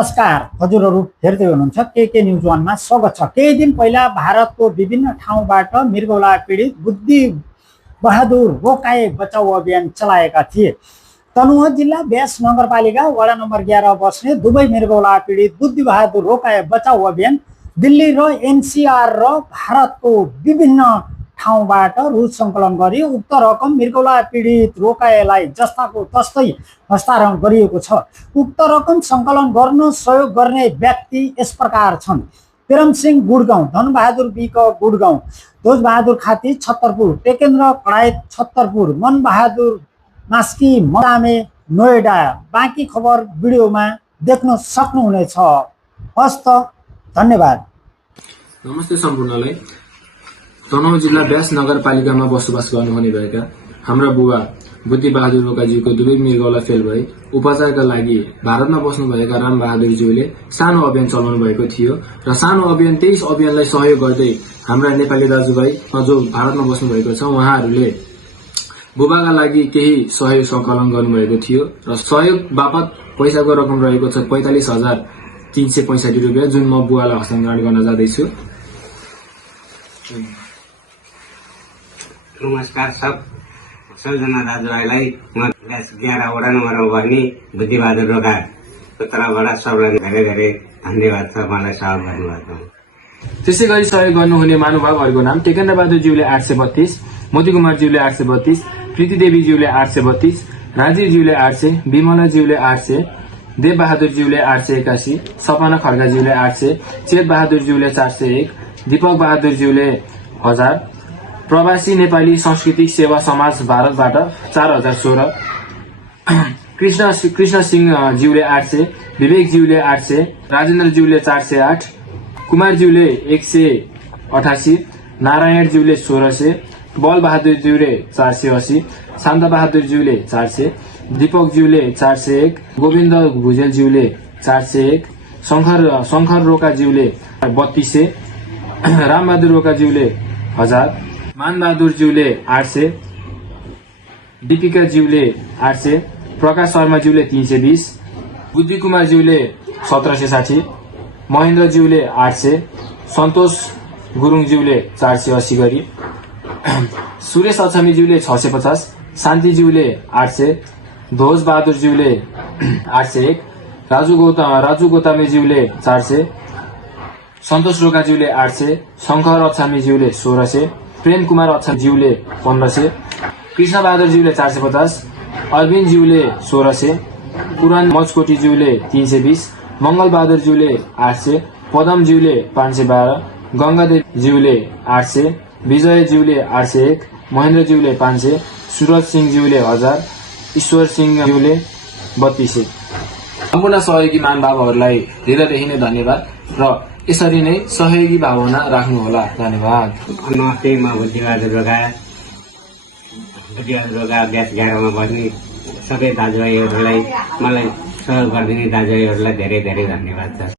नमस्कार, हजुरहरू हेर्दै हुनुहुन्छ के न्युज वानमा स्वागत छ। केही दिन पहिला भारतको विभिन्न ठाउँबाट मृगौला पीडित बुद्धि बहादुर रोकाए बचाउ अभियान चलाएका थिए। तनहुँ जिल्ला व्यास नगरपालिका वडा नम्बर 11 बस्ने दुवै मृगौला पीडित बुद्धि बहादुर रोकाए बचाउ अभियान दिल्ली र एनसीआर र भारतको विभिन्न ठाउँबाट रु सङ्कलन गरी उक्त रकम मृगौला पीडित रोकाएलाई जस्ताको तस्तै हस्तान्तरण गरिएको छ। उक्त रकम सङ्कलन गर्न सहयोग गर्ने व्यक्ति यस प्रकार छन्: प्रेमसिंह गुडगाउँ, धनबहादुर बिक गुडगाउँ, ध्वजबहादुर खाती छत्तरपुर, टेकेन्द्र कडायत छत्तरपुर, मनबहादुर मास्की मदामे नोएडा। बाँकी खबर भिडियोमा देख्न सक्नुहुनेछ। हस्त, धन्यवाद। नमस्ते सम्पूर्णलाई। तनहुँ जिल्ला व्यास नगरपालिकामा बसोबास गर्नुहुने भएका हाम्रा बुबा बुद्धि बहादुर रोकाज्यूको दुवै मृगौला फेल भई उपचारका लागि भारतमा बस्नुभएका रामबहादुरज्यूले सानो अभियान चलाउनु भएको थियो र सानो अभियान त्यही अभियानलाई सहयोग गर्दै हाम्रा नेपाली दाजुभाइ जो भारतमा बस्नुभएको छ उहाँहरूले बुबाका लागि केही सहयोग सङ्कलन गर्नुभएको थियो र सहयोग बापत पैसाको रकम रहेको छ 45,365 रुपियाँ, जुन म बुबालाई हस्तान्तरण गर्न जाँदैछु। नमस्कार सबजना दाजुभाइलाई। म 11 वडा नम्बरमा बस्ने बुद्धि बहादुर रोका तर्फबाट सबैलाई धेरै धेरै धन्यवाद छ मलाई सहयोग गर्नुभएको। त्यसै गरी सहयोग गर्नुहुने महानुभावहरूको नाम: टेकेन्द्र बहादुरज्यूले 832, मोती कुमारज्यूले 832, प्रीति देवीज्यूले 832, राजीवज्यूले 800, विमलाज्यूले 800, देव बहादुरज्यूले 881, सपना खड्काज्यूले 800, चेत बहादुरज्यूले 401, दीपक बहादुरज्यूले 1000, प्रवासी नेपाली सांस्कृतिक सेवा समाज भारतबाट 4016, कृष्ण सिंह ज्यूले 800, विवेक ज्यूले 800, राजेन्द्र ज्यूले 408, कुमार ज्यूले 188, नारायण ज्यूले 1600, बल बहादुर ज्यूले 480, शान्त बहादुर ज्यूले 400, दीपक ज्यूले 401, गोविन्द भुजेल ज्यूले 401, शंकर रोका ज्यूले 3200, रामबहादुर रोका ज्यूले 1000, मानबहादुर ज्यूले 800, दीपिका ज्यूले 800, प्रकाश शर्मा ज्यूले 320, बुद्धि कुमार ज्यूले 1760, महेन्द्र ज्यूले 800, सन्तोष गुरुङ ज्यूले 480 गरी, सुरेश अछामी ज्यूले 650, शान्ति ज्यूले 800, ध्वज बहादुर ज्यूले 801, राजु गोतामे ज्यूले 400, सन्तोष रोका ज्यूले 800, शंकर अछामी ज्यूले 1600, प्रेम कुमार अछामी ज्यूले 1500, कृष्ण बहादुर ज्यूले 450, अरविन्द ज्यूले 1600, पुराण मजकोटी ज्यूले 320, मंगल बहादुर ज्यूले 800, पदम ज्यूले 512, गंगादेव ज्यूले 800, विजय ज्यूले 801, महेन्द्र ज्यूले 500, सूरज सिंह ज्यूले 1000, ईश्वर सिंह ज्यूले 3200। सम्पूर्ण सहयोगी महानुभावहरूलाई हृदयदेखि नै धन्यवाद र यसरी नै सहयोगी भावना राख्नुहोला। धन्यवाद। नमस्ते, म बुद्धि बहादुर रोका व्यास 11 मा बस्ने सबै दाजुभाइहरूलाई मलाई सहयोग गरिदिने दाजुभाइहरूलाई धेरै धेरै धन्यवाद छ।